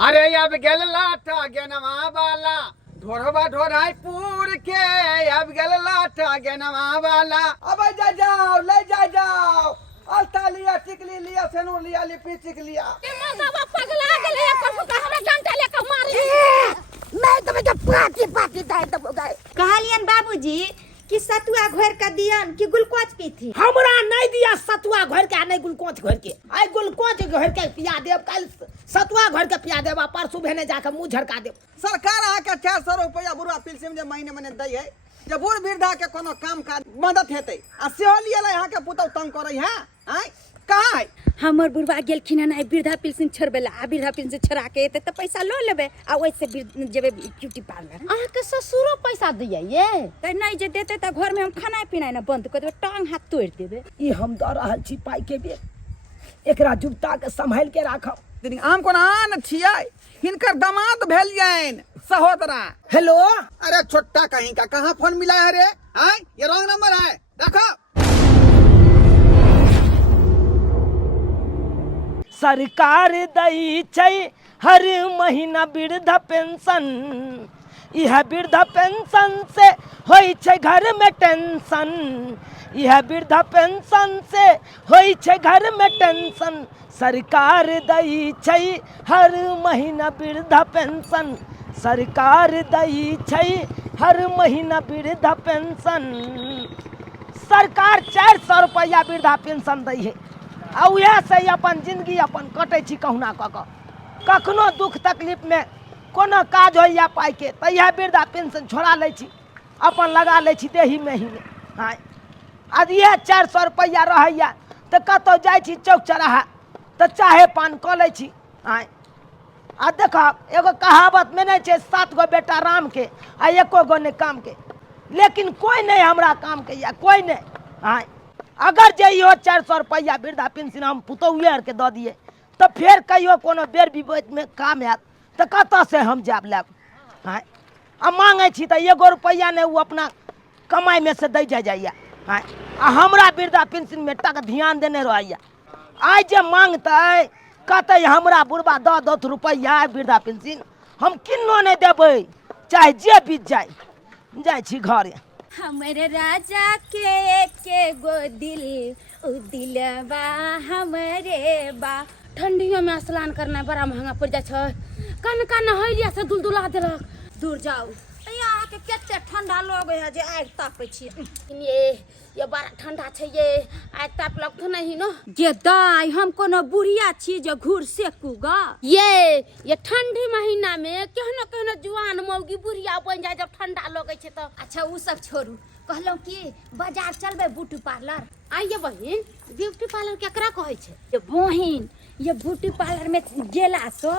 अरे अब गेल लाटा गेनवा वाला ढोरवा ढोराईपुर के अब गेल लाटा गेनवा वाला। अब जा जाओ ले जा जाओ अलता लिया टिकली लिया सेनूर लिया लिपस्टिक लिया। पगला गेले हमरा डंटा लेके मारी मैं तुम्हें तो पार्टी पार्टी दाई दबो गए। कहलियन बाबूजी कि सतुआ घोर का दियन कि गुलकोच पी थी। हमरा नहीं दिया सतुआ घोर के नहीं गुलकोच घोर के। आई गुलकोच घोर के पिया देब कल सतुआ घोर के पिया देब परसों भेने जाके मुंह झरका देब। सरकार आके 400 रुपया बुढ़ा पेंशन जे महीने महीने दै है जे बूढ़ वृद्धा के कोनो काम काज मदद हेतै आ सेहो लियला यहाँ के पुतौ तंग करै है। आई कहाँ है हमर बुढ़वा गेलखिन ना वृद्धा पेंशन छोड़बेला आ वृद्धा पेंशन छोड़ा के एते त पैसा लो लेबे आ ओइसे जेबे ब्यूटी पार्लर। अहाँ के ससुरो पैसा दिया ये त नहीं जे देते त घर में हम खाना पीना ना बंद कर देबे टांग हाथ तोड़ देबे। ई हम द रहल छी पाई के बे एकरा जुगता के संभाल के राखब। दिन आम कोना न छियै हिनकर दामाद भेल जैन सहोदरा। हेलो अरे छोटा कहीं का कहाँ फोन मिला है रे? आई ये रॉन्ग नंबर है रखो। सरकार दई छै हर महीना वृद्धा पेंशन। यह वृद्धा पेंशन से होई छै घर में टेंशन। यह वृद्धा पेंशन से होई छै घर में टेंशन। सरकार दई छै हर महीना वृद्धा पेंशन। सरकार दई छै हर महीना वृद्धा पेंशन। सरकार 400 रुपया वृद्धा पेंशन दै है आ उहे से अपन जिंदगी अपन कटे छी कहुना क कखनो दुख तकलीफ में कोनो काज होइया पाई के त यह वृद्धा पेंशन छोड़ा ले छी अपन लगा ले छी देही में ही में। हाँ आज यह 400 रुपया रहैया त कतौ जाय छी चौक चौराहा त चाहे पान क ले छी। हाँ आ देख एगो कहावत में नहीं छे 7 गो बेटा राम के आ एको गो ने काम के लेकिन कोई नहीं हमरा काम के या कोई नहीं। हाँ अगर जइयो 400 रुपया वृद्धा पेंशन हम पुतौर के दे दिए तो फिर कहियो कोनो बेर विपद में काम आत तो कत से हम जाब लेब। हाँ आ मांगे छी तो 1 रुपया ने वो अपना कमाई में से दे जाइया। हाँ आ हमरा वृद्धा पेंशन में टक ध्यान देने रहिया। आज जे मांगते कहते हमरा बुढ़बा 10 रुपया वृद्धा पेंशन हम किन्नो नहीं देबै चाहे जे बीत जाए छी घर। हमरे राजा के गो दिल उ दिलवा हमरे बा। ठंडियों में स्नान करना बड़ा महंगा पड़ जाए छै। कन कन नहैलिया से दुलदुला देलक। दूर जाओ यहाँ के केते ठंडा लगे है जे आग तापे छी। ये बड़ा ठंडा छै ये आग ताप लगतो नहीं न। जे दाई हम कोनो बुढ़िया छी जे घूर सेकूगा। ये ठंडी महीना में केहनो केहनो जुआन मौगी बुढ़िया बन जाए जब ठंडा लगे छै तो। अच्छा उ सब छोड़ू कहलौं कि बाजार चलबे ब्यूटी पार्लर। आइए बहिन ब्यूटी पार्लर केकरा कहै छै? ये बहिन ये ब्यूटी पार्लर में गेला सो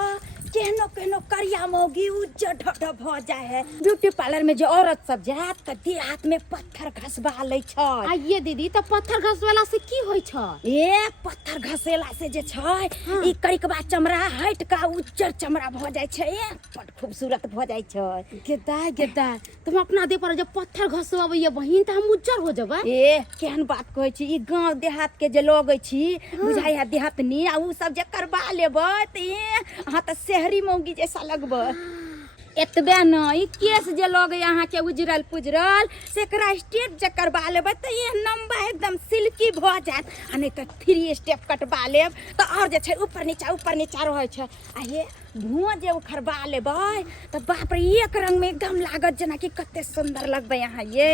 केहनो केहनो करिया मौगी उज्जर ढढ भ जाए है। ब्यूटी पार्लर में जो औरत सब जात त देह हाथ में पत्थर घसबा ले छै। आइए दीदी तो पत्थर घसवाला से की होई छै? ए पत्थर घसेला से जे छै ई करिकबा चमड़ा हट का उज्जर चमड़ा भ जाए छै बड़ खूबसूरत भ जाए छै। गेदा तुम अपना देह पर जब पत्थर घसवाबे बहिन त हम उज्जर हो जबै। ए केहन बात कहै छी ई गांव देहात के जे लगै छी बुझाई है देहातनी आ उ सब जे करबा लेबै त अहाँ त शहरी मौगी जैसा लगबै। एतबे नहीं केस जे लगे यहाँ के उजरल पुजरल से स्टेप जे करवा लेबै तो ये लंबा एकदम सिल्की भ जात आ नहीं तो 3 स्टेप कटवा लेब तो और जे छै ऊपर नीचा रहे छै। आ ये धुआं जे उखरवा लेबै तो बाप रे एक रंग में एकदम लागत जना कि कते सुंदर लगबै यहाँ। ये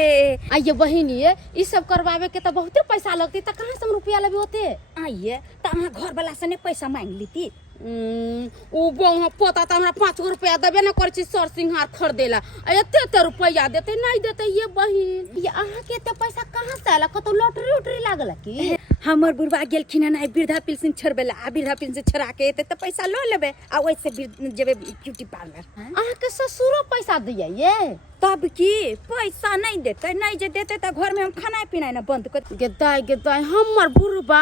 आइए बहिन ये सब करवावे के तो बहुते पैसा लगती त कहां से हम रुपया लेबे होते? आइए तो अहाँ घर वाला से नहीं पैसा मांग लीती। ओ बहु पता त हमरा 5 रुपया देबे न कर छी सर सिंहार खरीदेला एते रुपया देते नहीं देते। ये बहिन ये अहाँ के एते पैसा कहां से आला? कतो लॉटरी उटरी लागल की? हमर बुढ़वा गेलखिन ना वृद्धा पेंशन छोड़बेला आ वृद्धा पेंशन छोड़ा के एते त पैसा लो लेबे आ ओइसे जेबे ब्यूटी पार्लर। अहाँ के ससुरो पैसा दिया ये तब की पैसा नहीं देते नहीं जे देते त घर में हम खाना पीना ना बंद कर। गेदाई हमर बुढ़बा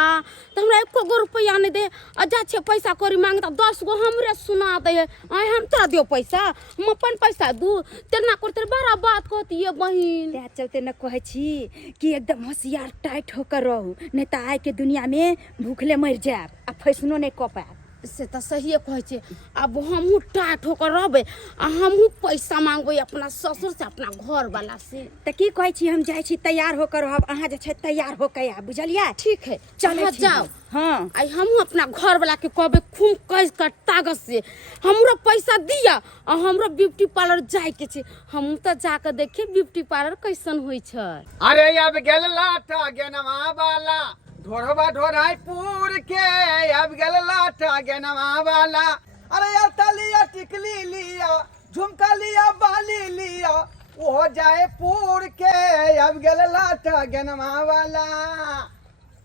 त हमरा 1 गो रुपया नहीं दे आ जा छे पैसा करी मांगता 10 गो हमरे सुना दे। आई हम तोरा दियो पैसा हम अपन पैसा दू तेना करते बड़ा बात कहती है बहिन। त्या चलते न कहै छी कि एकदम होशियार टाइट होकर रहू नहीं त आइ के दुनिया में भूखले मर जाब आ फैसनो नहीं क पाब। से तो सहिए कहै छै। अब हमहूँ टाइट होकर रहबै आ हमहूँ पैसा मांगबै अपना ससुर से अपना घर वाला से। तो की कहै छी हम जाइ छी तैयार होकर रहब, अहाँ जे छै तैयार होकर आ, बुझलियै? ठीक है चलो जाओ। हाँ आई हमहूँ अपना घर वाला के कहबै खूब कस कर ताकत से हमरो पैसा दिया आ हमरो ब्यूटी पार्लर जाए के छै। हमहूँ तो जाकर देखिए ब्यूटी पार्लर कैसन होइ छै। अरे अब गेल लाटा गेनवा वाला ढोरबा ढोराई पूर के अब गेल लाटा गेनवा वाला। अरे यार तलिया टिकली लिया झुमका लिया बाली लिया वो जाए पूर के अब गेल लाटा गेनवा वाला।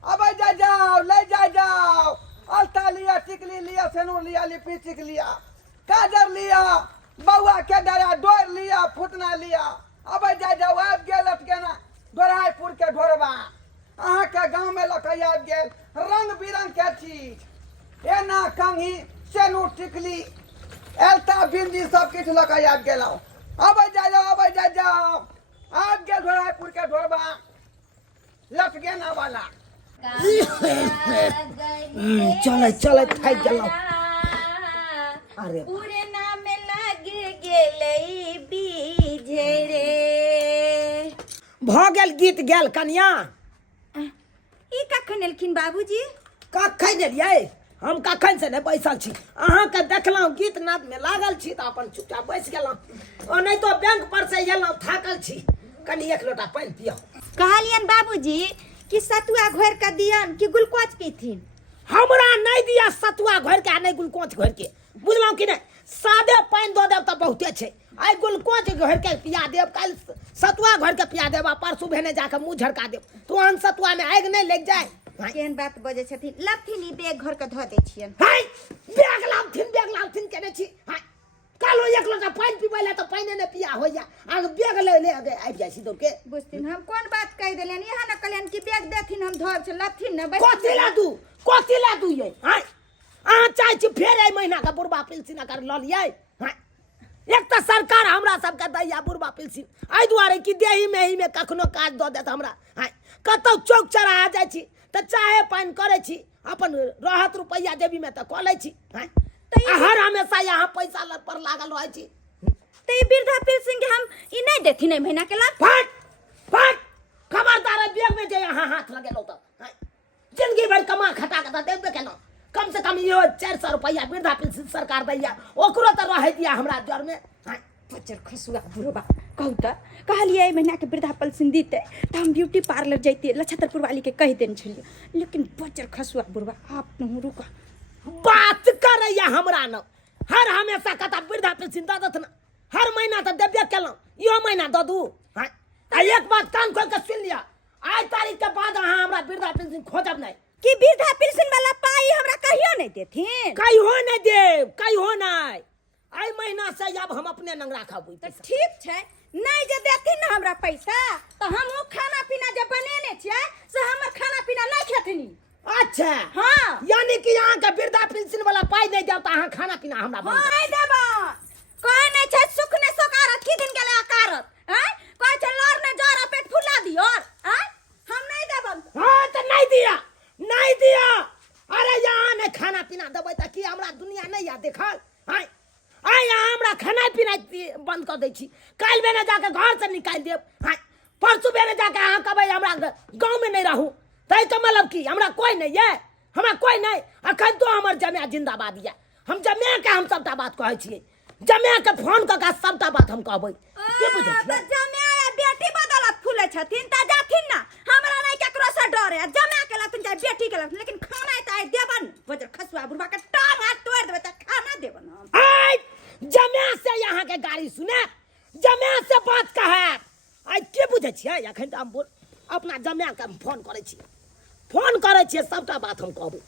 अब जा जाओ ले जा जाओ अलता लिया टिकली लिया सेनूर लिया लिपस्टिक लिया काजर लिया बउआ के डरा डोर लिया फुतना लिया। अब जा जाओ अब गेल अटकेना दोराईपुर के ढोरबा अहाँ के गांव में लकैया गेल रंग बिरंग के चीज एना कंघी सेनूर टिकली एलता बिंदी सब किछ लकैया गेल। अब जा जाओ अब गेल दोराईपुर के ढोरबा लटकेना वाला। चले चले थाक गेलौ। अरे पूरे नाम लग गेलै बीजे रे। भ गेल गीत गेल कन्या। ई कखन एलखिन बाबूजी? कखन एलियै? हम कखन से नहीं बैसल छी, अहाँके देखलहुँ गीत नाद में लागल छी तो अपन चुपचाप बैस गेलहुँ। और नहीं तो बैंक पर से एलहुँ थाकल छी, कनी एक लोटा पानी पियो। कहलियन बाबूजी कि सतुआ घोर के दियन कि ग्लूकोज पीथिन? हमरा नहीं दिया सतुआ घोर के नहीं ग्लूकोज घोर के, बुझलहुँ कि नहीं? सादे पानी दो देव तो बहुते छे, आई ग्लूकोज घोर के पिया देव, कल सतुआ घोर के पिया देव, परसू भेने जाके मुँह झड़का देव, तुरंत सतुआ में आगि नहीं लग जाए। केहन बात बजे छथिन? लथिन ई बैग घर के धो दै छियन। हाय बैग लामथिन केने छी। हाय कालो एक लोटा पानी पीबै ले तो पानी ने पिया होइया, आग बैग ले ले आगे आबि जाइ छी दौड़ के। बुझथिन हम कोन बात कह देलियन? यहाँ न कहलियन कि बैग देथिन हम धोब छ लथिन न बस। कोथी ला दू ये? हाय अहाँ चाहे छी फेर एहि महीना का बुढ़बा पेंशन कर ल लियै? हाय एक तो सरकार हमरा सबके दैया बुढ़बा पेंशन एहि दुआरे कि देही में ही में कखनो काज दऽ देत हमरा। हाय कतौ चौक चौराहा जाइ छी तो चाहे पानी करे छी, अपन रहत रुपया जेबी में तो कऽ लै छी। हाय हर हमेशा यहाँ पैसा पर लागल रहे छी। तो ई वृद्धा पेंशन के हम ई नहीं देथिन एहि महीना के लाभ? फट खबरदार बैग में जे यहाँ हाथ लगेलो तो जिंदगी भर कमा खटा के देबे केना, कम से कम यो 400 रुपया वृद्धा पेंशन सरकार दैया, ओकरो तो रह दिया हमरा जर में। बच्चर खसुआ बुढ़बा कहू तो कहलिए एहि महीना के वृद्धा पेंशन दीते तो हम ब्यूटी पार्लर जैते लछत्रपुर वाली के कह देने छलिए, लेकिन बच्चर खसुआ बुढ़बा आप न रुका बात करैया हमरा न हर हमेशा कता वृद्धा पेंशन दऽ दत न, हर महीना तो देबे केलहुँ, यो महीना दऽ दू। आ एक बात कान खोल के सुन लिया, आज तारीख के बाद अहाँ हमरा वृद्धा पेंशन खोजब नहीं कि वृद्धा पेंशन वाला पाई हमरा कहियो नहीं देथिन? कहियो नहीं देव, कहियो नहीं। आई महीना से अब हम अपने नंग राखब। तो ठीक छै, नहीं जे देथिन न हमरा पैसा तो हम खाना पीना जे बनेने छियै से हमर खाना पीना नहीं खेथिन। अच्छा हाँ यानी कि यहाँ के वृद्धा पेंशन वाला पाई नहीं देव तो अहाँ खाना पीना हमरा बंद नहीं देबा। कोई नहीं छै सुख ने सोकारत की दिन गेले अकारत हैं? कोई छै लर ने जरा पेट फुला दियो हैं? हम नहीं देबन। हाँ तो नहीं दिया। अरे यहाँ ने खाना पीना देबै त की हमरा दुनिया नहीं या देखल? हाय आइ यहाँ हमरा खाना पीना बंद कर दै छी, काल्हि बेने जाके घर से निकाल देब। हाय परसू बेने जाके अहाँ कहबै हमरा गाँव में नहीं रहू, तै तो मतलब की हमरा कोई नहीं है? हमरा कोई नहीं। अखन तो हमर जमाया जिंदाबाद ये, हम जमाया के हम सबटा बात कहै छियै, जमाया के फोन क के सबटा बात हम कहबै। के बुझै छियै? जमाया बेटी बदलत फूले छथिन त जाथिन ना, हमरा नहीं केकरो से डर है। जमाया के लथिन चाहे बेटी के लथिन, लेकिन खाना त आइ देबन। बजर खसुआ बुढ़बा के टांग हाथ तोड़ देबै त खाना देबन हम। आइ जमाया से यहाँ के गाड़ी सुने, जमाया से बात कहे। आइ के बुझै छियै? अखन त हम अपना जमाया के फोन करै छियै सबटा बात हम कहबै।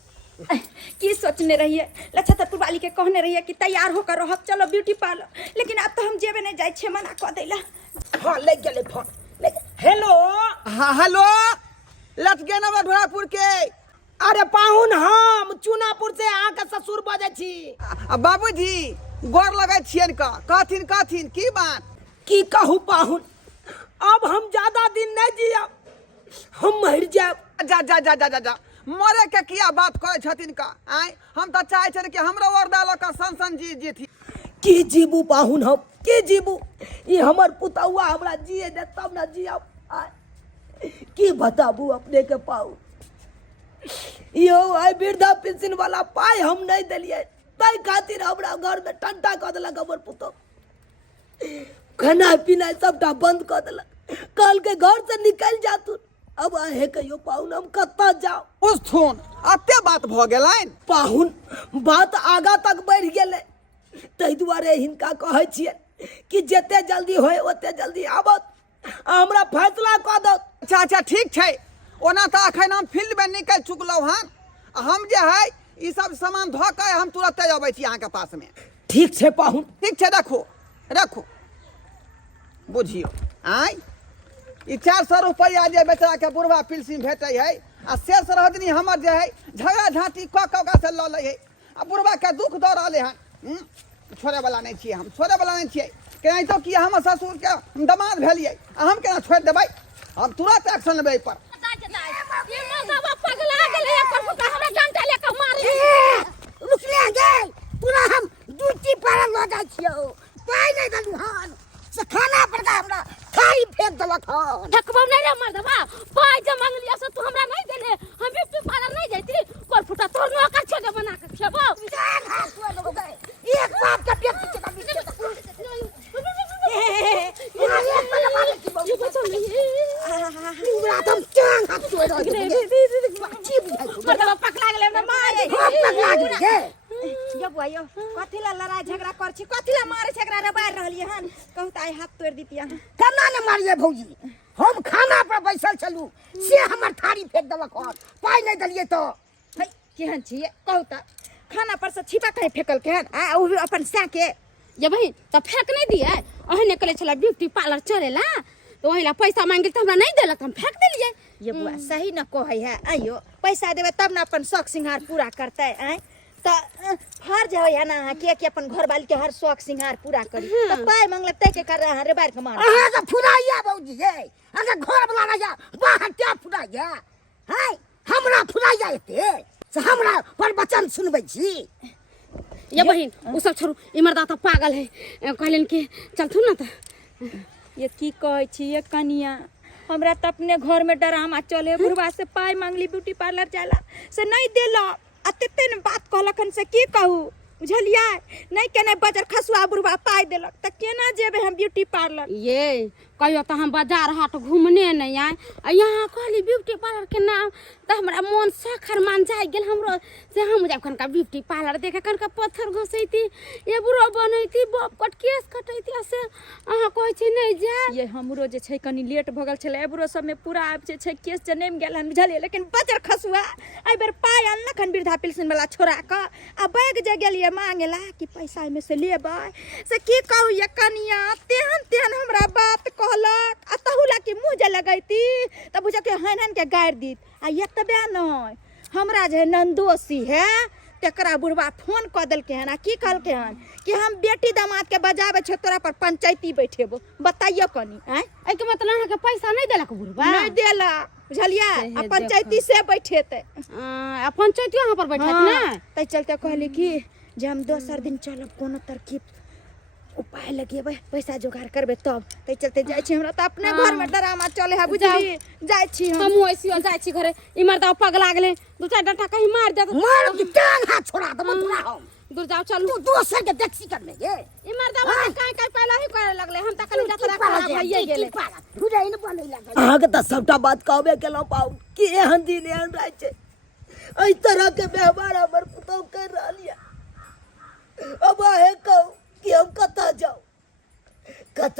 की सोचने रहिए लछत्रपुर वाली के कहने रहिए कि तैयार होकर रहब चलो ब्यूटी पार्लर, लेकिन अब तो हम जेबे नहीं जाय छे, मना कह देला। हाँ ले गेले फोन। हेलो हाँ हेलो लटकेना ढोरापुर के। अरे पाहुन हम चूनापुर से अहाँ के ससुर बजै छी। बाबूजी गोर लगै छियन का कहथिन की बात? की कहू पाहुन, अब हम ज्यादा दिन नहीं जियब, हम मर जाब। जा मरे के किया बात करे छथिन का आय हम तो चाहे छे कि हमरो वरदा ल का सन जी थी की जीबू पाहुन हम की जीबू ई हमर पुतौआ हमरा जिए दे तब ना जिया की बताबू अपने के पाहुन यो आई वृद्धा पेंशन वाला पाई हम नहीं दिलिए ताई खातिर हमरा घर में ठंडा कर देलक हमर पुतौ खाना पीना सबटा बंद कर देलक कल के घर से निकल जातू अब आहे कहियो पाहुन हम कत्ता जाओ उस थोन अते बात भ गेलैन पाहुन बात आगा तक बढ़ गेलै ताहि दुआरे हिनका कहै छियै कि जते जल्दी होय ओते जल्दी आबत हमरा फैसला कऽ दो अच्छा ठीक छै ओना तो अखन हम फील्ड में निकल चुकलौ हन हम जे है ई सब सामान धो के हम तुरंत अबै छी अहाँ के पास में ठीक छै पाहुन ठीक छै रखो बुझियो आय ई 400 रुपया जे बेचारा के बुढ़वा पिलसिन भेटै है आ शेष रहतनी हमर जे है झगड़ा झाँटी कऽ से लऽ लै है आ बुढ़वा के दुख दऽ रहले हन छोड़े वाला नहीं छियै हम छोड़े वाला नहीं छियै केनाहितो कि हमर ससुर के दामाद भेलियै आ हम केना छोड़ देबै हम तुरंत एक्शन लेबै पर हम ड्यूटी पर लगा छियो पाई नहीं दलु हन से खाना पर का हमरा थारी फेंक देलक हन ठकबो नहीं रे मर्दवा पाई जे मांगलिया से तू हमरा नहीं देले हम ब्यूटी पार्लर नहीं जाती कोल फुटा तोर नौकर छे बना के खेबो जान हाथ हुआ लोग गए एक बाप का पेट के कभी तुम चांग हाथ हुए मर्दवा पकला गेले ना माय पकला गे यो बुआ यो कथी ला लड़ाई झगड़ा कर छी कथी ला मारे झगड़ा रे बाहर रहलिए हन कहू त आइ हाथ तोड़ दीती अहाँ केना ने मारिए भौजी हम खाना पर बैसल छलू से हमर थारी फेंक देलक हन पाई नहीं दलिए तो है केहन छी कहू त खाना पर से छिपा कहीं फेकल केहन आ उ अपन सा के ये बहिन त फेंक नहीं दिए ओहने कले छला ब्यूटी पार्लर चलेला तो वहीला पैसा मांगिल त हमरा नहीं देलक हम फेंक देलिए ये बुआ सही न कहै है आइयो पैसा देबे तब न अपन शौक सिंगार पूरा करतै आइ त फर्ज है ना के अपन घर वाली के हर शौक सिंगार पूरा करी त पाई मांगले तै के कर रहा रे बार के मार अहाँ के फुराइया भौजी हे अगर घर वाला ना जा बाहर क्या फुराइया है हमरा फुराइया एते से हमरा पर वचन सुनबै छी ये बहिन उ सब छोड़ू इमरदा त पागल है कहलन कि चलथु ना त ये की कहै छी ये कनिया हमरा त अपने घर में डरामा चले बुढ़वा से पाई मांगली ब्यूटी पार्लर जाला से नहीं देला अते ने बात कहलखन से की कहू बुझलियै नहीं केने बजर खसुआ बुढ़वा पाई देलक त केना जेबे हम ब्यूटी पार्लर ये कहियो तो हम बाजार हाट घूमने नहीं आए यहाँ कहली ब्यूटी पार्लर के नाम तो हमारा मन सखर मान जाए गेल हमरो से हम जब कनका ब्यूटी पार्लर देखे कनका पत्थर घसैती ये बुरो बनैती बप कट केस कटैती से अहाँ कहै छी नहीं जा ये हमरो जे छै कनी लेट भ गेल छले एबरो सब में पूरा आब जे छै केस जनेम गेल हम बुझलियै लेकिन बजर खसुआ आई बेर पाई अनलखन वृद्धा पेंशन वाला छोरा क आ बैग जे गेलिए मांगेला कि पैसा में से लेबै से की कहू ये कनिया तेहन हमरा बात कहलक आ तहुला की मुंह जे लगैती त बुझ के हन के गाड़ दीत आ एतबे नहीं हमरा जे नंदोसी है तेकरा बुढ़वा फोन क देलके हन आ की कहलके हन कि हम बेटी दामाद के बजावे छ तोरा पर पंचायती बैठेबो बताइयो कनी हैं ए के मतलब अहाँ के पैसा नहीं देलक बुढ़वा नहीं देला बुझलिया आ पंचायती से बैठेते आ पंचायती यहाँ पर बैठत ना तै चलते कहली कि जे हम दोसर दिन चलब कोनो तरकीब उपाय लगेबै पैसा जोगाड़ करबे तब तै चलते जाय छी हमरा त अपने घर में डरामा चले है बुझली जाय छी हम ऐसी जाय छी घरे इमरदा पगला गेले दू चार डंटा कहीं मार देत मार के टांग हाथ छोड़ा दम तोरा हम दूर जाओ चल तू दोसर के टैक्सी कर ले ये इमरदा काई पहला ही करे लगले हम त कल जतरा खराब भइए गेले बुझाई न बनै लागल अहाँ के त सबटा बात कहबे केलौ पाहुन कि एहन दिन एहन रात छै एहि तरह के व्यवहार हमर पुतौ कर रहलिए अब आहे कहू कि हम कता जाओ कत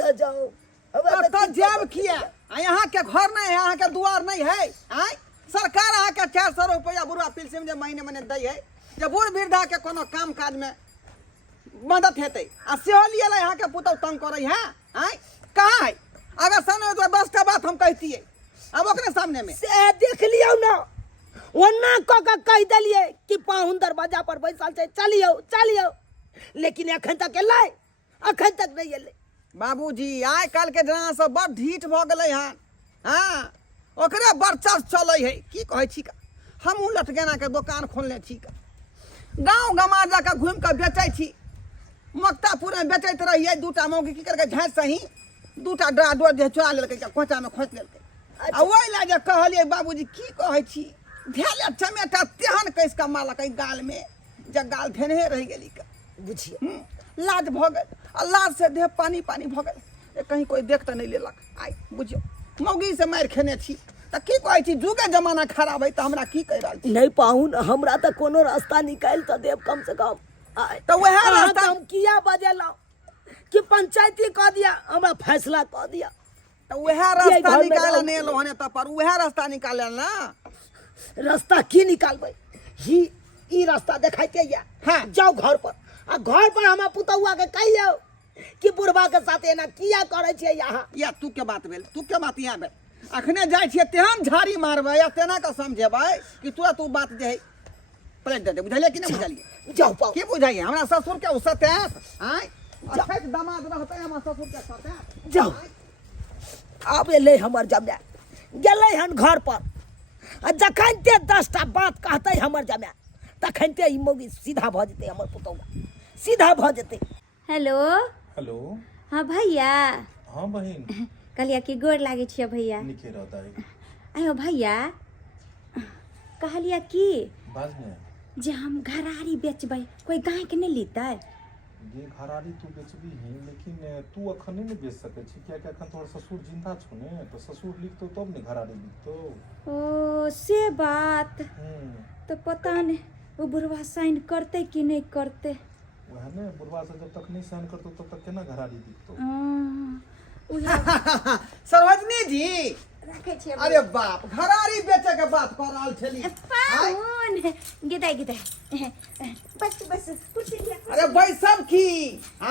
जाब किया यहाँ के घर नहीं है यहाँ के दुआर नहीं है आय सरकार अहाँ के 400 रुपया बुढ़वा पेंशन जे महीने दै है जे बूढ़ वृद्धा के कोनो काम काज में मदद हेतै आ सेहो लियला यहाँ के पुतौ तंग करे है आय कहाँ है अगर सामने तो 10 का बात हम कहतिए अब ओकरे सामने में से देख लियो ना ओना क कह देलिए कि पाहुन दरवाजा पर बैसल छै चलियो लेकिन अखन तक नहीं एले बाबूजी आइ काल के जना सब बड़ ढीठ भ गेलै हन हाँ ओकरे वर्चस्व चलै है की कहै छी हमहूँ लटकेना के दुकान खोलने छी गाँव गमा जाकर घूम कर बेचै छी मक्तापुर में बेचैत रहिए दूटा मौगी की करके झाँस सही दूटा डरा डोर जे चोरा लेलकै कोचा में खोस लेलकै आ ओहि ला जे कहलिए बाबूजी की कहै छी धेले चमेटा तेहन कैस के मारलकै गाल में जे गाल धेने रह गेली का बुझिए लाज भ गेल आ लाज से देह पानी पानी भ गेल कहीं कोई देख तो नहीं लेलक आई बुझियो मौगी से मार खेने छी त की कहै छी जुगे जमाना खराब है त हमरा की कह रहल छी नहीं पाहुन हमरा तो कोनो रास्ता निकाल तो देव कम से कम तो वह रास्ता हम किया बजेला कि पंचायती कह दिया हमरा फैसला कह दिया तो वह रास्ता निकाल ने लोहने त पर वह रास्ता निकाले ना रास्ता की निकालबै ही ई रास्ता देखाइते या हाँ। जाओ घर पर आ घर पर हम पुतौआ के कहियो कि बुढ़वा के साथ एना किया करे छियै यहाँ या तू के बात भेल तू के बात यहाँ भेल अखने जाइ छियै तेहन झाड़ी मारबै या तेना के समझेबै कि तू बात जे है पलट दे बुझलिए कि नहीं बुझलिए जाओ पाओ की बुझाइए हमरा ससुर के उसते आय अच्छा दामाद रहते हमरा ससुर के साथे जाओ अब एलै हमर जमाय गेलै हन घर पर आ जखन ते 10टा बात कहतै हमर जमाय तखन ते ई मौगी सीधा भ जेतै हमर पुतौआ सीधा भ जेतै हेलो हेलो हाँ भैया हाँ बहन कहलिया कि गोर लागे छियै भैया निके रहता है आयो भैया कहलिया कि बाज में जे हम घरारी बेचबै कोई गाय के नहीं लेतै ये घरारी तू बेचबी ही लेकिन तू अखन नहीं बेच सके छी क्या क्या अखन तोहर ससुर जिंदा छो ने तो ससुर लिखतो तब ने घरारी बिकतो ओ से बात तो पता नहीं वो बुढ़वा साइन करते कि नहीं करते वह ने बुढ़वा से जब तक नहीं सहन करतो तब तक केना घरारी बिकतो सरोजनी जी रखे छियै अरे बाप घरारी बेचे के बात कर रहल छली पाउन गिदाई गिदाई बस बस कुछ लिया अरे बैसब की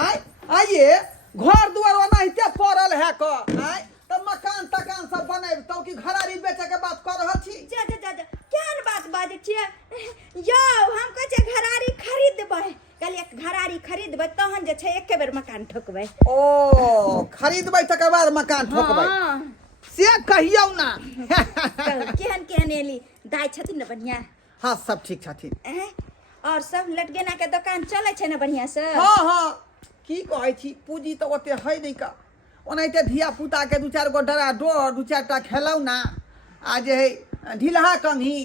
आय आइए घर दुआर ओनाहिते पड़ल है क आय त मकान तकान सब बनाब तो कि घरारी बेचे के बात कर रहल छी जा जा जा जा केहन बात बाजै छियै यौ हम कहै छियै घरारी खरीदबै कहलियै घरारी खरीदबै तहन जे छै एके बेर मकान ठोकबै ओ खरीदबै तकर बाद मकान ठोकबै से कहियौ ना केहन केहन एली दाय छथिन ने बढ़िया हाँ सब ठीक छथिन और सब लटगेना के दुकान चलै छै ने बढ़िया से हाँ हाँ की कहै छी पूंजी तो ओते है नहीं का ओनाहिते धिया पुता के 2-4 गो डरा डोर 2-4टा खेलौना आ जे है ढिलहा कंघी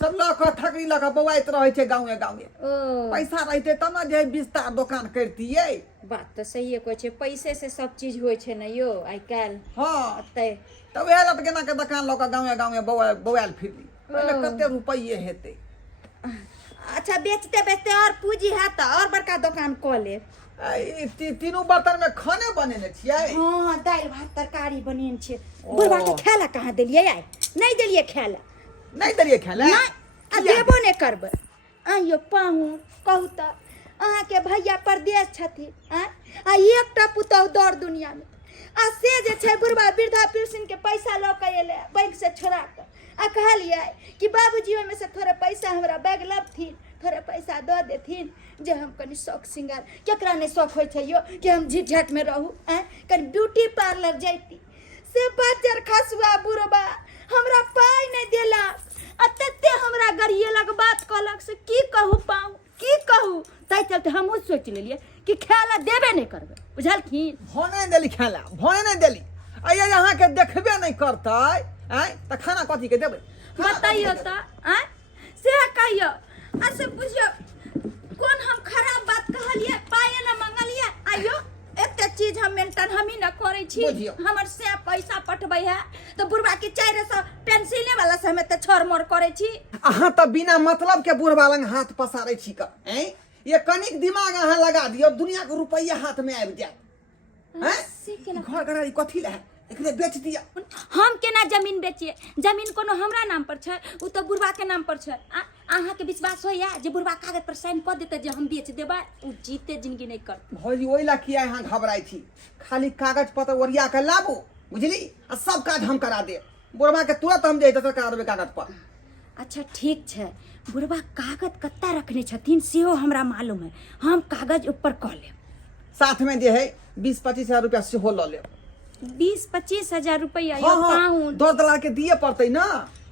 सब लऽ कऽ थकड़ी लऽ कऽ बौआइत रहै छै गाँवे गाँवे पैसा रहते तब न जे विस्तार दुकान करतियै बात तो सही है कोई छै पैसे से सब चीज होय छै न यो आइ काल हाँ तै तब वएह लटकेना के दुकान लऽ कऽ गाँवे गाँवे बौआल फिरली पहिले कते रुपये हेतै अच्छा बेचते बेचते और पूंजी है तो और बड़का दुकान कऽ ले तीनों बर्तन में खाने बनेने छियै हाँ दालि भात तरकारी बनेने छै बुढ़वा के खायला कहाँ देलियै आइ नहीं देलियै खायला नहीं देलियै खायला नहीं आ देबो नहीं करबै आइयो पाहु कहू तऽ अहाँके भैया परदेश छथिन आ एकटा पुतहु दौड़ दुनिया में आ से जे छै बुढ़वा वृद्धा पेंशन के पैसा लऽ के एले बैंक से छोड़ा के आ कहलियै कि बाबूजी ओहिमे से थोड़े पैसा हमरा बैग लबथिन थोड़े पैसा दऽ देथिन जे हम कनि शौक श्रृंगार केकरा नहीं शौक होइ छै यो कि हम झिझट में रहू कनि ब्यूटी पार्लर जैती से बच्चर खसुआ बुढ़वा हमरा पाई नहीं देलक आ तते हमरा गरिएलक बात कहलक से की कहू पाऊँ की कहू ताहि चलते हमहूँ सोचि लेलियै कि खायला देबे नहीं करबै बुझलखिन भने देली खायला भने नहीं देली अये यहाँ के देखबे नहीं करतै त खाना कथी के देबै बताइयो तऽ से कहियो आ से बुझियो कोन हम खराब बात कहलियै पाए न मंगलियै आइयो एते चीज हम मेंटेन हमी न करै छी बुझियो। हमर से पैसा पठबै है तो बुढ़वा के 400 पेंसिले वाला से हमें त छोर मोर करै छी अहाँ त बिना मतलब के बुढ़वा लंग हाथ पसारै छी का ये कनिक दिमाग अहाँ लगा दियौ दुनिया के रुपया हाथ में आबि जायत घर घरारी कथी लै एकरे बेच दिया हम केना जमीन बेचिए जमीन कोनो हमरा नाम पर छै उ तो बुढ़वा के नाम पर छै अहाँ के विश्वास होइया जे बुढ़वा कागज पर साइन क देते जे हम बेच देबै उ जीते जिंदगी नहीं कर भौजी ओइ ला किया यहाँ घबराई छी खाली कागज पत्र ओरिया के लाबू बुझली आ सब काज हम करा देब बुढ़वा के तुरंत हम जे करा देबै कागज पर अच्छा ठीक छै बुढ़वा कागज कत्ता रखने छथिन सेहो हमरा मालूम है हम कागज ऊपर क लेब साथ में जे है 20-25 हजार रुपया सेहो लऽ लेब 20-25 हजार रुपया हाँ हाँ पाउंड दो दलाल के दिए पड़ते ना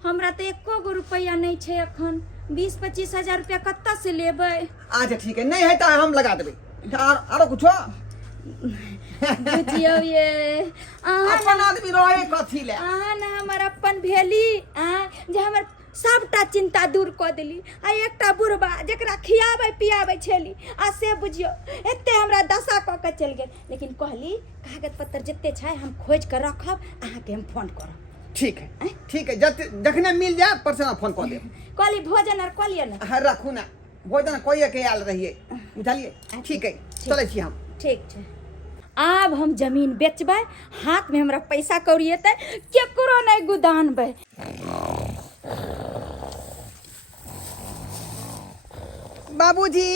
हमरा तो एको गो रुपया नहीं छे अखन 20-25 हजार रुपया कत्ता से लेबै अच्छा ठीक है, नहीं है तो हम लगा देबै। आरो कुछो बुझियो ये अपन आदमी रहे कथी ले। अहाँ न हमर अपन भेली जे हमर सबटा चिंता दूर क देली आ एकटा बुढ़बा जकरा खियाबै पियाबै छली आ से बुझियो एते हमरा दशा क के चल गेल। लेकिन कहली कागज पत्तर जते छै हम खोज के रखब, अहाँ के हम फोन करब। ठीक है ठीक है, जखने मिल जाए परसों फोन कर देब। कहली भोजन आर कलिए न। हाँ रखू ना, भोजन कोई के आयल रहिए, बुझलिए। ठीक है चले छी हम। ठीक छै, आब हम जमीन बेचबै, हाथ में हमरा पैसा कौड़ी एतै, केकरो नहीं गुदानबै। बाबूजी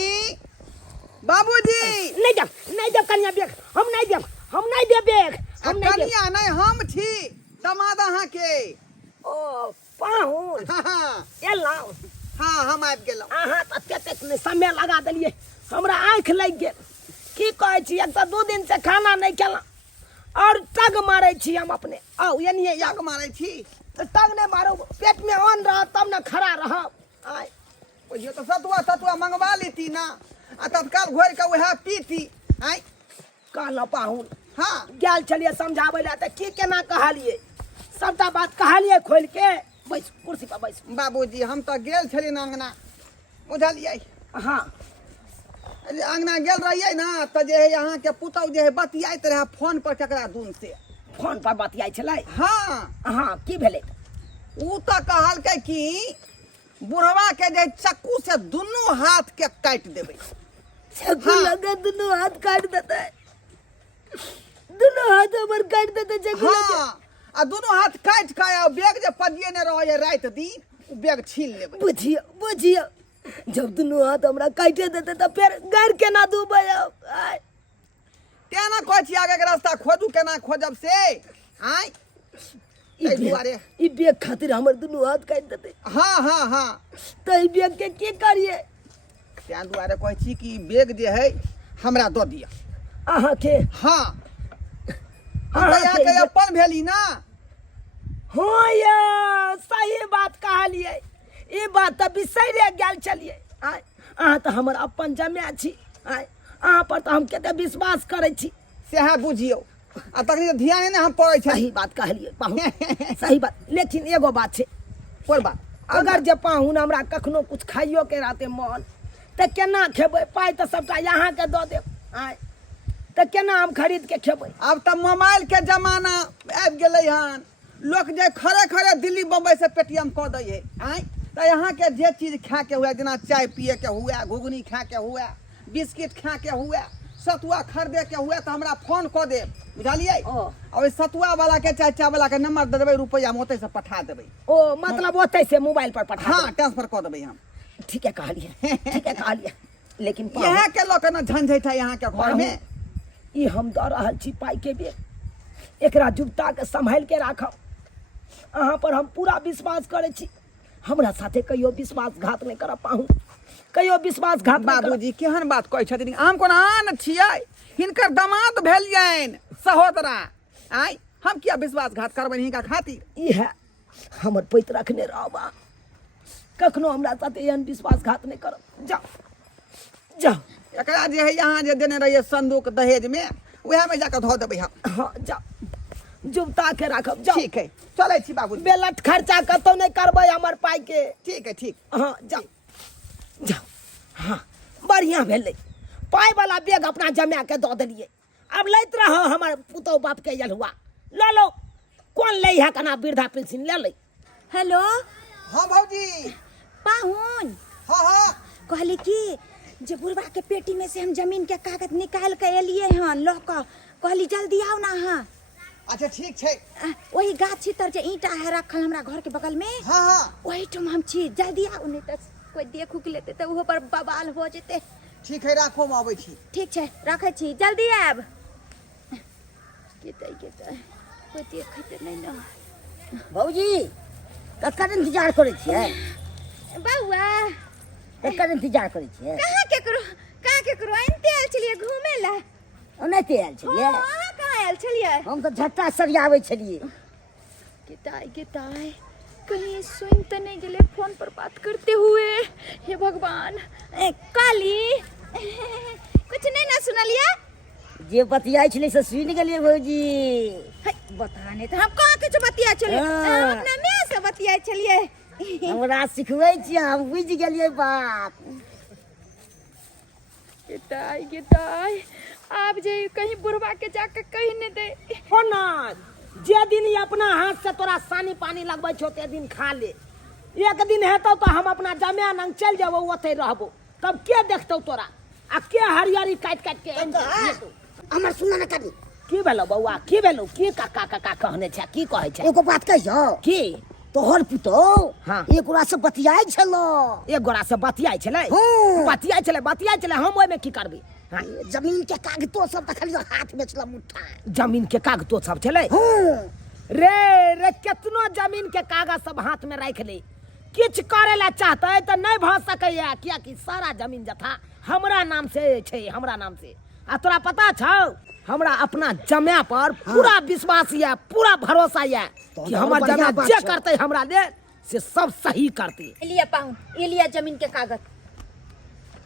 बाबूजी नहीं जब कन्या बेग हम नहीं देब, हम नहीं देब बेग, हम नहीं देब। कन्या नहीं हम छी दामाद अहाँ के। ओ पाहुन हाँ एलौ। हाँ हम आबि गेलहुँ। अहाँ तऽ कतेक ने समय लगा देलिए, हमरा आँख लग गेल। की कहै छी, एक तऽ 2 दिन से खाना नहीं खेलहुँ और टग मारै छी हम अपने। आओ यानी याग मारै छी तो टग नहीं मारो, पेट में अन्न रह तब न खड़ा रहब। आय बुझियो तो सतुआ मंगवा लेती ना, आ तत्काल घोर के वह पीती। आय कहलहुँ पाहुन हाँ गेल छलिए समझाबै लए, तऽ की केना कहलिए, सबटा बात कहलिए खोल के। बैस कुर्सी पर बैस। बाबूजी हम तो गेल छली ना अंगना, बुझलिए। हाँ अंगना गेल रहिए ना तो जे है यहाँ के पुतौ जे है बतियाइत रहे फोन पर केकरा दून से। फोन पर बतियाइ छलै। हाँ हाँ की भेलै? ऊ तो कहलकै कि बुढ़वा के जे चक्कू से दुनू हाथ के काट देबै। चक्कू लगा दुनू हाथ काट देतै, दुनू हाथ हमर काट देतै चक्कू लगा। हाँ आ दुनू हाथ काट के आ बैग जे पजियने रहे रात दिन, ऊ बैग छीन लेबै। बुझियो जब दुनू हाथ हमरा काटे देतै तऽ फेर घर केना दूबै? केना कहै छी आगे के रास्ता खोजू, केना खोजब से? आय एहि दुआरे ई बैग खातिर हमर दुनू हाथ काट देतै। हाँ हाँ हाँ तऽ ई बैग के की करिए? तें दुआरे कहै छी कि बैग जे है हमरा दऽ दिअ। अहाँ के? हाँ यहाँ के अपन भेली ना। हाँ ये सही बात कहलिए, ई बात तऽ बिसरे गेल छलिए। आय अहाँ तऽ हमर अपन जमाय छी, आय अहाँ पर तऽ हम कते विश्वास करै छी। सेहा बुझियो, आ तखनी ध्यान ने हम पड़ै छै। सही बात कहलिए पाहुन, सही बात। लेकिन एगो बात छै, कोन बात? अगर जे पाहुन हमरा कखनो कुछ खाइयो के रहते मन, तऽ केना खेबै? पाइ तऽ सबटा यहाँ के दऽ देब, आय तऽ केना हम खरीद के खेबै? अब तो मोबाइल के जमाना आबि गेलै हन, लोग जे खड़े खड़े दिल्ली बम्बई से पेटीएम कऽ दै है। आय तो यहाँ के जे चीज खा के हुए, जेना चाय पिए के हुए, घुगनी खा के हुए, बिस्किट खा के हुए, सतुआ खरीदे के हुए, तो हमरा फोन कऽ देब, बुझलिए। और सतुआ वाला के चाय चाय वाला के नंबर दे देबै, रुपया ओतै से पठा देबै। ओ मतलब ओतै से मोबाइल पर पठा? हाँ ट्रांसफर कऽ देबै हम। ठीक है कहलिए, ठीक है कहलिए। लेकिन यहाँ के लोग ना झंझट है यहाँ के घर में। ई हम दऽ रहल छी पाइ के बेग, एकरा जुगता के संभाल के राखब। अहाँ पर हम पूरा विश्वास करै छी, हमरा साथे कहियो विश्वासघात नहीं करब पाहुन, कहियो विश्वासघात। बाबूजी केहन बात कहै छथिन? हम कोन आन छियै, हिनकर दामाद भेलियनि सहोदरा। आय हम किया विश्वासघात करबनि हिनका खातिर? इहे हमर पैत रखने रहबा, कखनो हमरा साथे एहन विश्वासघात नहीं करब। जाओ जाओ, एकरा जे है यहाँ जे देने रहिए संदूक दहेज में, वह में जाकर धो देबै हम। हाँ जाओ, जुगता के राखब। जाओ ठीक है चलै छी बाबूजी। बेलट खर्चा कतौ नहीं करबै हमर पाइ के। ठीक है ठीक। हाँ जाओ जाओ। हाँ बढ़िया भेलै, पाइ वाला बैग अपना जमाय के दऽ देलिए। अब लैत रहो हमर पुतौ बाप के जलुआ, ले लो। कौन ले है कना वृद्धा पेंशन ले ले। हेलो हाँ भौजी। पाहुन, हाँ हाँ कहली कि जे बुढ़वा के पेटी में से हम जमीन के कागज निकाल के एलिए हन लऽ कऽ, कहली जल्दी आओ ना। हाँ अच्छा ठीक छै। वही गाछी तर जे ईंटा है रखल हमरा घर के बगल में, हाँ हाँ वही ठम हम छी, जल्दी आओ, नहीं तो कोई देख उख लेते तो उहो पर बवाल हो जेते। ठीक है राखो हम आबै छी। ठीक छै रखै छी, जल्दी आब। केतै कोई देखै नहीं ना। भौजी ककर इंतजार करै छियै? बौआ ककर इंतजार करै छियै? कहाँ केकरो एनते आयल छलिए घूमे ला। ओनाहिते आयल छलियै? हाँ कहाँ आयल छलिए? हम तऽ झट्टा सरियाबै छलियै। किताई कहीं सुन तो नहीं गए फोन पर बात करते हुए। हे भगवान। काली कुछ नहीं ना सुनलिया? जे बतियाई छले से सुन गेलिए भौजी। बताने तो हम कहाँ कुछ बतिया चले, अपना में से बतिया चलिए। हमरा सिखबै छी, हम बुझ गेलिए बात। गिटाई गिटाई आप जे कहीं बुढ़वा के जाके कहीं नहीं दे। हो ना, जे दिन ये अपना हाथ से तोरा सानी पानी लगबै छो ते दिन खा ले। एक दिन हेतौ तो हम अपना जमिया नंग चल जाबो, ओते रहबो, तब के देखतौ तोरा आ के हरियरी काट काट के हमर सुन न करी। की भेलो बौआ, की भेलो, की काका काका कहने छै, की कहै छै? एगो बात कहियो की तोहर पुतो हाँ। एक गोरा से बतियाई छलो। एक गोरा से बतियाई छलै, हाँ। बतियाई छलै, हम ओइ में की करबी? हाँ। जमीन के कागतो सब त खाली हाथ में छला मुट्ठा। जमीन के कागतो सब छलै? हाँ। रे केतनो जमीन के कागज सब हाथ में राख ले, किछ करे ला चाहते तो नहीं भ सकैया, किया कि सारा जमीन जथा हमरा नाम से छै, हमरा नाम से। आ तोरा पता छौ हमरा अपना जमिया पर पूरा विश्वास है, पूरा भरोसा है कि हमर जमिया जे करते हमरा ले से सब सही करते। लिया पाऊं, ये लिया जमीन के कागज।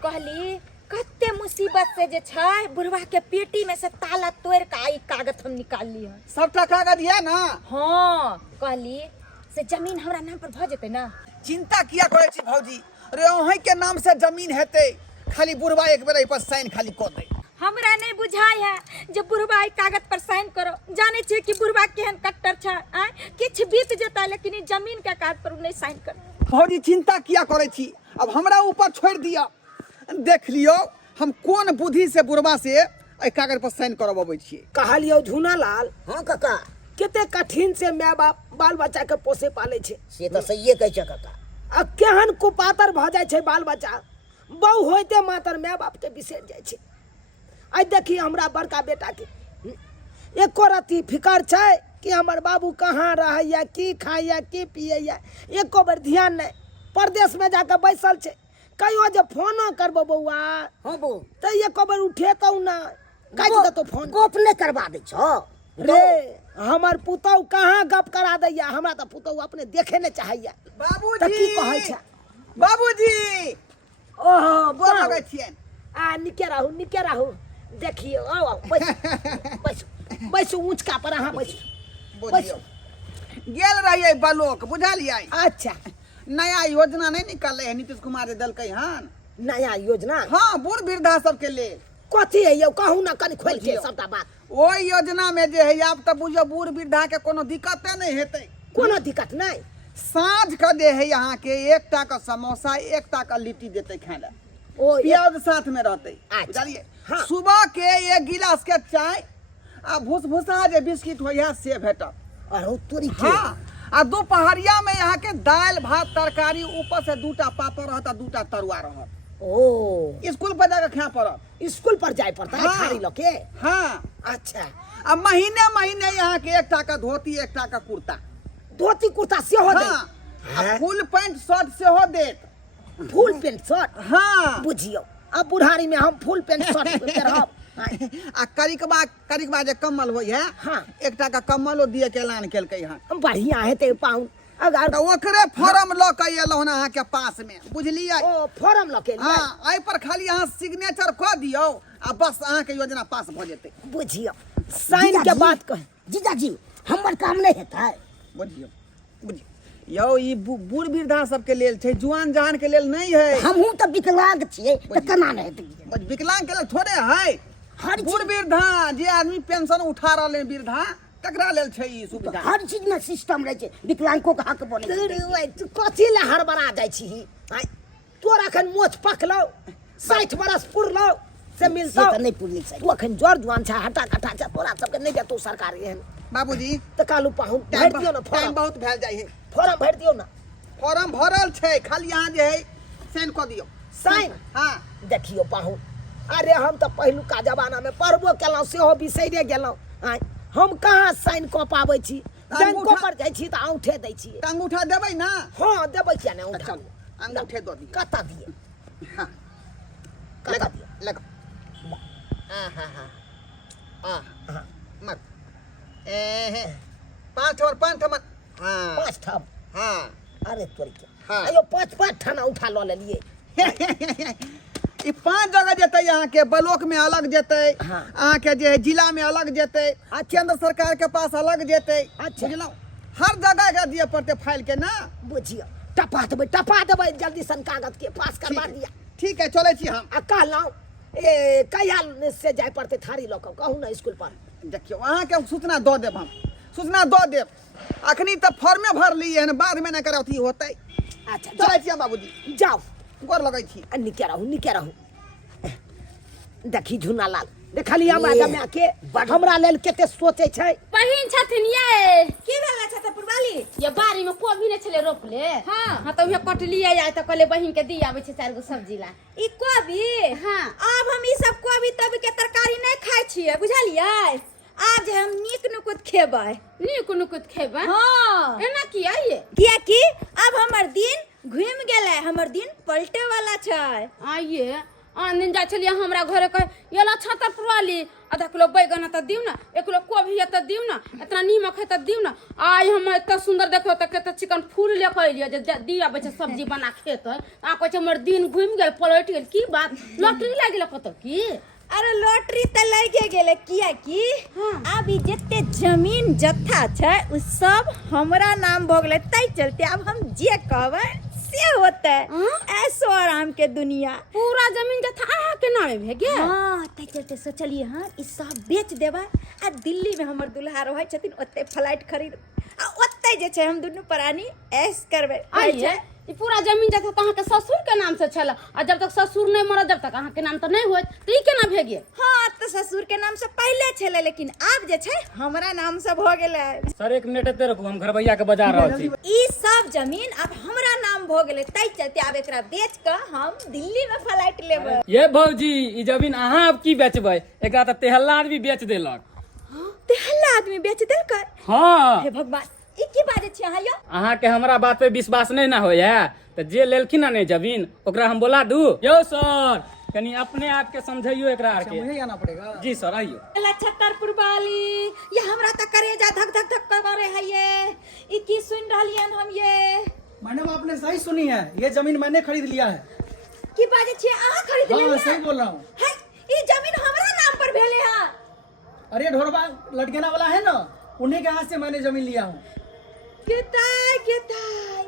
कहली कते मुसीबत से जे छै बुढ़वा के पेटी में से ताला तोड़ के आई कागज हम निकाल ली है। सबटा कागज है ना? हाँ, कहली से जमीन हमरा नाम पर भ जेते ना। चिंता किया करे छी भौजी? रे अहीं के नाम से जमीन हेते, खाली बुढ़वा एक बेर एहि पर साइन खाली क दे। हमरा नहीं बुझाई है जब बुढ़वा ई कागज पर साइन करो। जाने छे कि बुढ़वा केहन कट्टर छै, किछ बीत जेता लेकिन ई जमीन के कागज पर नहीं साइन कर। भौजी चिंता किया करे छी? अब हमरा ऊपर छोड़ दिया, देख लियो हम कोन बुद्धि से बुढ़वा से ए कागज पर साइन करबाबै छियै। कहलियो झूना लाल, हाँ काका, कते कठिन से माय बाप बाल बच्चा के पोसे पाले छै। से तो सहीए कहै छै काका। आ केहन कुपातर भ जाय छै बाल बच्चा, बहु होइते मातर माय बाप के बिसर जाय छै। आई देखी हमरा बड़का बेटा के एको रत्ती फिकर छै कि हमर बाबू कहाँ रहैया, की खाइया, की पियैया, एको बेर ध्यान नहीं। परदेश में जाके बैसल छै, कहियो जे फोनो करबो बौआ हाँ बो, त एको बेर उठेतौ ना, काट देतौ फोन। गप नहीं करवा दे छो रे हमर पुतौ कहाँ गप करा दैया, हमरा त पुतौ अपने देखे ने चाहैया। बाबूजी, त की कहै छै? बाबूजी ओहो गोर लगै छियन। आ निके रहू, देखियो आओ बैसू बैसू बैसू, ऊंचका पर अहाँ बैसू बुझियो गेल रहिए बलोक, बुझलियै? अच्छा, नया योजना नहीं निकल है नीतीश कुमार दलकै हन। नया योजना? हाँ, बूढ़ वृद्धा सबके लेल। कथी है यौ, कहू ना कनी खोल के बुझियौ। सबटा बात। ओहि योजना में जे है आब त बुझियो बूढ़ वृद्धा के कोनो दिक्कते नहीं हेतै। कोनो दिक्कत नहीं। साँझ के दे है यहाँ के 1 टा का समोसा, 1 टा का लिट्टी देते खाए ला, ओ प्याज साथ में रहते, अच्छा। बुझलिए? हाँ। सुबह के 1 गिलास के चाय आ भूसा जे बिस्किट होइया से भेटत। अरे तोरी के हाँ, आ दोपहरिया में यहाँ के दाल भात तरकारी, ऊपर से 2 टा पापड़ रहत, 2 टा तरुआ रहत। ओ स्कूल पर जाके खाए पड़त। स्कूल पर जाए पड़ता है हाँ। खारी लो के? हाँ, अच्छा, अब महीने महीने यहाँ के 1 टा का धोती, 1 टा का कुर्ता, धोती कुर्ता से हो दे। हाँ, आ फुल पैंट शर्ट से हो देत। Full pant shirt? हाँ, बुझियो अब बुढ़ारी में हम फुल पेंट शर्ट रहब। आ करिकबा जे कम्बल होई है, हाँ। 1 टा का कम्बलो दिए के ऐलान केलकै हन। बढ़िया हेतै पाउन अगर तो ओकरे फॉर्म ल के एलौ हन अहाँ के पास में, बुझलियै? ओ फॉर्म लके लिए। हाँ, एहि पर खाली अहाँ सिग्नेचर क दियौ आ बस अहाँ के योजना पास भ जेतै। बुझियो साइन के बात कह। जीजाजी हमर काम नहीं हेतै। बुझियो यौ ई बूढ़ वृद्धा सबके लेल छै, जुआन जहान के लेल नहीं है। हमहू तो विकलांग छियै त केना नहीं हेतै? विकलांग के लेल थोड़े है। हर बूढ़ वृद्धा जे आदमी पेंशन उठा रहले वृद्धा, तकरा लेल छै ई सुविधा। हर चीज में सिस्टम रहे छै, विकलांगों के हक बने छै। अरे ओए तू कथी ले हड़बड़ा जाइ छी? तोर अखन मोछ पकलौ, 60 बरस पुरलौ से मिलतौ से त नहीं पूर्णी छै। तू अखन जड़ जुआन छै, हटा कटा छै, तोरा सबके नहीं देतौ सरकार एहन। बाबूजी त कालू पाहुन भर दियो ना टाइम फॉर्म, बहुत भेल जाइ है। फॉर्म भर दियो ना। फॉर्म भरल छै, खाली अहाँ जे है साइन क दियौ। साइन? हाँ, देखियो पाहुन, अरे हम तो पहिलुका जमाना में पढ़बो केलौं, सेहो बिसैरे गेलौं। हम कहाँ साइन क पाबै छी? बैंको पर जाइ छी त अंगूठे दै छी। त अंगूठा देबै ना? हाँ देबै किया नहीं अंगूठा? अंगूठे दो दियौ। कता दिए? हाँ, कता दिए? लगा। मत 5 और 5 मत। हाँ, 5 ठप। हाँ, रे तोरी के हाँ। अयो 5-5 ठाना उठा ल लेलिए ई 5 जगह जेतै यहाँ के ब्लॉक में अलग जेतै हाँ। अहाँ के जे है जिला में अलग जेतै केंद्र सरकार के पास अलग जेतै अच्छा। बुझलौ हर जगह के दिए पड़ते फाइल के ना बुझियो टपा देबै जल्दी सन कागज के पास करवा दिया ठीक है चले छी हम आ कहलौं ए कहिया से जाय पड़ते थारी लऽ कऽ कहू ना स्कूल पर देखियो अहाँ के सूचना दऽ देब हम सूचना दऽ देब अखनी तऽ फॉर्मे भरलियै हन बाद में ना करे अथी होतै अच्छा चले छी हम बाबूजी जाओ गोर लगै छी निके रहू देखी झुना लाल देखलिए मैडम के हमरा लेल केते सोचै छै बहिन छथिन ये की भेला छतरपुरवाली ये बारी में कोबी नहीं छले रोपले हाँ तो उहे कटलिए आय तो कहले बहिन के दी आबै छै 4 गो सब्जी ला ई कोबी हाँ। अब हम ई सब कोबी तबी के तरकारी नहीं खाइ छियै बुझलियै आज हम नीक नुकुत खेबै नीक नुकुत खेबै हाँ एना किया ये किया कि अब हमर दिन घुम गेलै हमर दिन पलटे वाला छै आइए आन दिन जाय छलिए हमरा घरे कहे एला छतरपुरवाली आधा किलो बैगन त दिउ ना 1 किलो कोबी त दिउ ना इतना नीमक है त दिउ ना आइ हम इतना सुंदर देखो त केते चिकन फूल लेके अइलिए जे दी आबै छै सब्जी बना खेत आ कहै छै हमर दिन घुम गेल पलट गेल की बात लॉटरी लागिल कत की अरे लॉटरी त लगे गेले किया कि अब ई जते जमीन जत्था छै उ सब हमरा नाम भ गेलै तै चलते अब हम जे कहबै से होतै ऐसो आराम के दुनिया पूरा जमीन जथा अहाँ के नामे भे गेल हाँ तै चलते सोचलिए हाँ ई सब बेच देबै आ दिल्ली में हमर दुल्हा रहै छथिन ओते फ्लाइट खरीद आ ओते जे छै हम दुनू प्राणी ऐश करबै आइए ई पूरा जमीन जथा त अहाँ के ससुर के नाम से छला आ जब तक ससुर नहीं मरत जब तक अहाँ के नाम त नहीं होत त ई केना भे गेल हाँ तो ससुर के नाम से पहले छले लेकिन अब जे छै हमरा नाम से भ गेलै सर 1 मिनट एते रखू हम घरबैया के बजा रहल छी ई सब जमीन अब हमरा नाम भ गेलै तै चलते अब एकरा बेच क हम दिल्ली में फ्लाइट लेबै ये भौजी ई जमीन अहाँ अब की बेचबै एकरा त तेहल्ला आदमी बेच देलक तेहल्ला आदमी बेच देलकै हाँ हे भगवान ई की बाजै छी अहाँ यो अहाँ के हमरा बात पे विश्वास नहीं ना होय है त जे लेलखिन ना ने जमीन ओकरा हम बोला दू यो सर कनी अपने आप के समझियो एकरा आर के मुझे आना पड़ेगा जी सर आइयो एला छतरपुर वाली ये हमरा त करेजा धक धक धक कर रहे है ये ई की सुन रहलियन हम ये मैडम आपने सही सुनी है ये जमीन मैंने खरीद लिया है की बाजै छी अहाँ खरीद हाँ लेलियै सही बोल रहा हूँ है ई जमीन हमरा नाम पर भेले है अरे ढोरबा लटकेना वाला है ना उन्हीं के हाथ से मैंने जमीन लिया हूँ केताई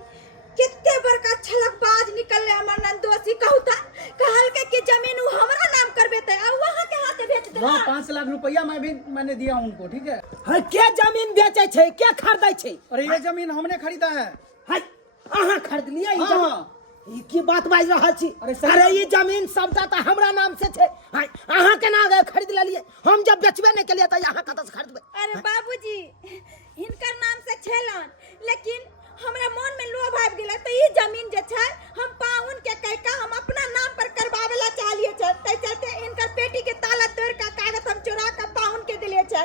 कितने बड़का छलकबाज निकलले हमर नंदोसी कहूता कहल के कि जमीन उ हमरा नाम करबे त अब वहां के हाथे बेच दे हाँ 5 लाख रुपया मैंने दिया उनको ठीक है है के जमीन बेचै छै के खरीदै छै और ये जमीन हमने खरीदा है है अहाँ खरीद लिया ई जमीन हाँ ई की बात बाज रहल छी अरे सही- अरे ई जमीन सबटा त हमरा नाम से छै है अहाँ केना खरीद लेलिए हम जब बेचबे नहीं केलिए त अहाँ कतऽ से खरीदबै अरे बाबूजी हिनकर नाम से छेलन लेकिन हमरा मन में लोभ आबि गेलै त ई जमीन जे छै हम पाहुन के कह के हम अपना नाम पर करबावे ला चाहलिए छै तै चलते इनकर पेटी के ताला तोड़ के कागज हम चुरा के पाहुन के दिले छै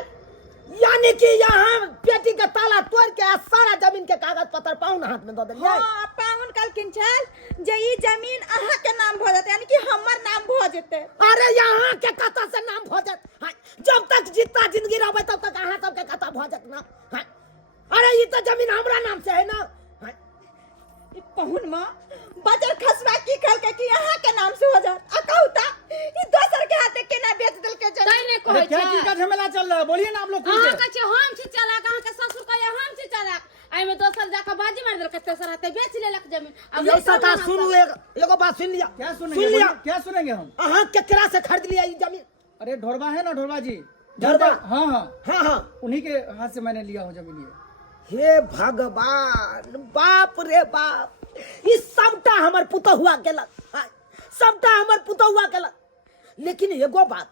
यानी कि यहाँ पेटी के ताला तोड़ के सारा जमीन के कागज पत्र पाउन हाथ में दऽ देलिए हाँ पाहुन कहलखिन छल जे ई जमीन अहाँ के नाम भ जाते यानी कि हमर नाम भ जेते अरे यहाँ के कतऽ से नाम भ जात है जब तक जितना जिंदगी रहबै तब तक अहाँ सबके कतऽ भ जात ना है अरे ई तो जमीन हमरा नाम से है ना है ई पाहुन मां बाजार खसवा की कहलके कि अहाँ के नाम से हो जात आ कहूता ई दोसर के हाथे केना बेच देलके तै जमीन ने अरे कहै क्या छै चीज का झमेला चल रहा है बोलिए ना आप लोग खुल अहाँ के कहै छै हम छी चलाक अहाँ के ससुर कहै हम छी चलाक आई में दोसर जाके बाजी मार देलक तेसर हाथे बेच लेलक जमीन अब ये ई सब सरकार नाम सुनू पर- एगो बात सुन लिया क्या सुन सुनेंगे लिया क्या सुनेंगे हम अहाँ केकरा से खरीद लिया ई जमीन अरे ढोरबा है ना ढोरबा जी ढोरबा? हाँ हाँ हाँ हाँ उन्हीं के हाथ से मैंने लिया हूँ जमीन ये हे भगवान बाप रे बाप ई सबटा हमर पुतहुआ केलक हाँ, सबटा हमर पुतहुआ केलक लेकिन एगो बात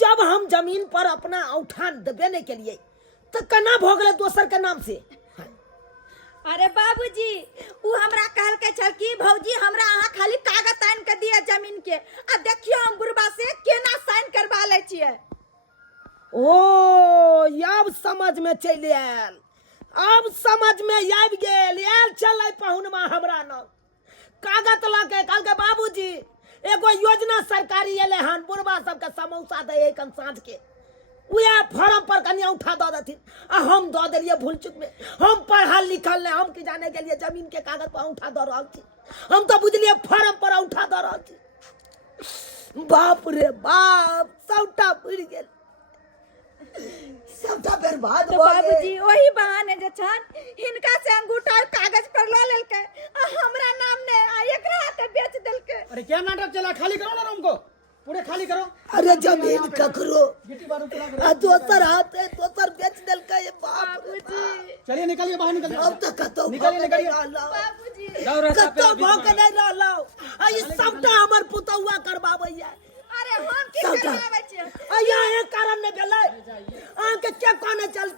जब हम जमीन पर अपना औठान देबे नहीं के लिए तो केना भ गेलै दोसर के नाम से अरे बाबूजी उ हमरा कहलके छल कि भौजी हमरा अहाँ खाली कागज आन के दिया जमीन के आ देखियो हम बुढ़बा से केना साइन करवा ले छिए ओ अब समझ में चल आयल अब समझ में आबि गेल आयल चल पहुनमा हमरा नाम कागज ला के कहल के बाबूजी एगो योजना सरकारी एले हन बुढ़बा सबके समोसा दे कन साँझ के उया फॉर्म पर कनिया उठा दो देथिन आ हम दो देलिए भूल चुक में। हम पढ़ल लिखल नहीं, हम की जाने के लिए जमीन के कागज पर उठा दो रहल छी। हम तो बुझलिए फॉर्म पर उठा दो रहल छी। बाप रे बाप, सबटा बुझ गेल, सबटा बर्बाद तो हो गेल। बाबूजी वही बहाने जे छन हिनका से अंगूठा और कागज पर लो लेलके आ हमरा नाम ने आ एकरा हाथे बेच देलके। अरे क्या नाटक चला, खाली करो ना रूम को, पूरे खाली करो। अरे जमीन ककरो गिट्टी बालू पूरा करो। आ दोसर हाथे दोसर बेच देलके। ये बाप रे बाप। चलिए निकलिए बाहर, निकलिए। अब तक कतो निकलिए, निकलिए। बाबूजी जाओ रास्ता पे कतो भौंक नहीं रहलो। आ ई सबटा हमर पुतौआ करबाबैया। अरे हम की सबटा करबाबै छियै? आ यहाँ कारण ने भेलै। अहाँ के क्या कहने चल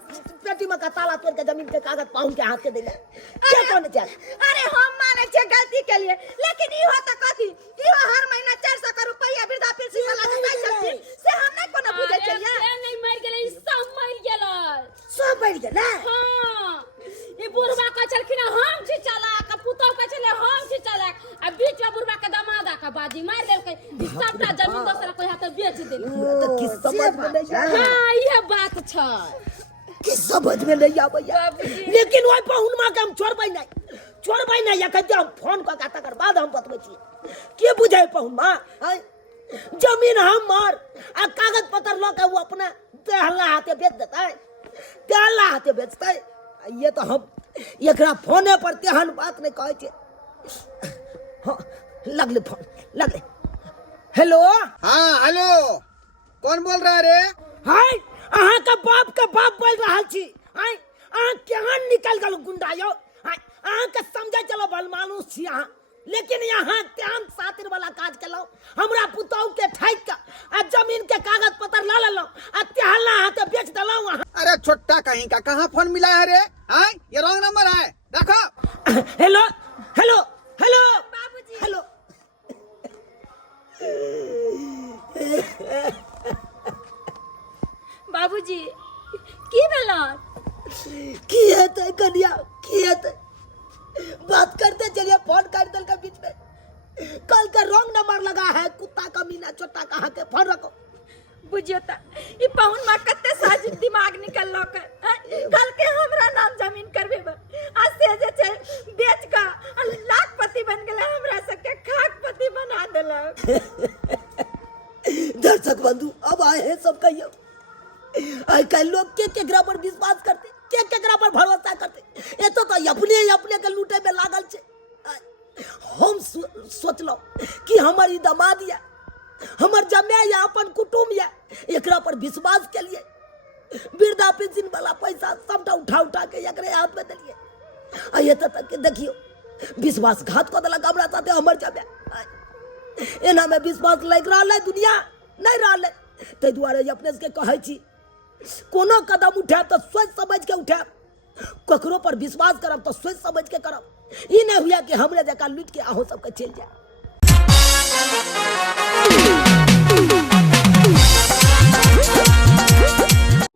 पेटी में का ताला तोड़ के जमीन के कागज पाउन के हाथ के देले, क्या कहने चल? अरे हम माने छियै गलती के लिए, लेकिन इहो त कथी इहो हर महीना 400 का रुपया वृद्धा पेंशन वाला देबै छथिन से हम नहीं कोनो बुझै छलियै। ए नहीं मर गेलै, ई सब मर गेलै। सब बढ़ गेलै। हाँ ई बुढ़वा कहै छलखिन हम छी चालाक, पुतौ कहै छलै हम छी चालाक, आ बीच में बुढ़वा के दामाद आके बाजी मार देलकै। ई सबटा जमीन दोसरा कोई हाथे बेच देलकै। तो किस समझ में नहीं आया। हाँ इहे बात छै। किस समझ में नहीं आबैया। लेकिन ओइ पहुनमा के हम छोड़बै नहीं या कहते हम फोन क के तकर बाद हम बतबै छी। के बुझै पहुनमा है? जमीन हमर आ कागज पत्र ल के वो अपने देहला हाथे बेच देतै, देहला हाथे बेचतै। ये तो हम एकरा फोने पर तेहन बात नहीं कहै छै। हाँ, लगले फोन लगले। हेलो, हाँ हेलो, कौन बोल रहा है रे? हाय अहाँ के बाप बोल रहल छी। हाय अहाँ केहन निकल गेल गुंडा यो। हाय अहाँ के समझै चलो बल मानुस छी अहाँ, लेकिन यहाँ तेहन सातिर वाला काज केलौ। हमरा पुतौ के ठैक के आ जमीन के कागज पत्र ल लेलौ आ तेहला हाथे बेच देलौ अहाँ। अरे छोटा कहीं का, कहाँ फोन मिला है रे? हाँ ये रॉन्ग नंबर है, रखो। हेलो हेलो हेलो बाबूजी हेलो। बाबूजी की भेलन? की हेतै कनिया, की हेतै? बात करते चलिए फोन काट देल के बीच में। कल का रॉन्ग नंबर लगा है, कुत्ता कमीना छोटा कहाँ के फोन रखो। बुझियो त ई पाहुन में कते साजिद दिमाग निकल लक। कल के हमरा नाम जमीन करबेब आ से जे छै बेच का लाखपति बन गेलै, हमरा सबके खाकपति बना देलक। दर्शक बंधु अब आए हैं सब कहियो। आई कल लोग के केकरा पर विश्वास करते, के केकरा पर भरोसा करते। ये तो अपने के लूटे में लागल छे। हम सोचलो कि हमर ई दामाद या हमर जमाई या अपन कुटुंब या एकरा पर विश्वास के लिए वृद्धा पेंशन वाला पैसा सबटा उठा के एकरे हाथ में देलिए। आ ये तो तक देखियो विश्वासघात को देलक हमरा साथे हमर जमाई। एना में विश्वास लग रहा दुनिया नहीं रहा। ताहि दुआरे अपने के कहै छी कोनो कदम उठाब तो सोच समझ के उठाब, ककरो पर विश्वास करब तो सोच समझ के करब। ई नहीं हुआ कि हमरे जका लूट के अहों सबके चल जाए।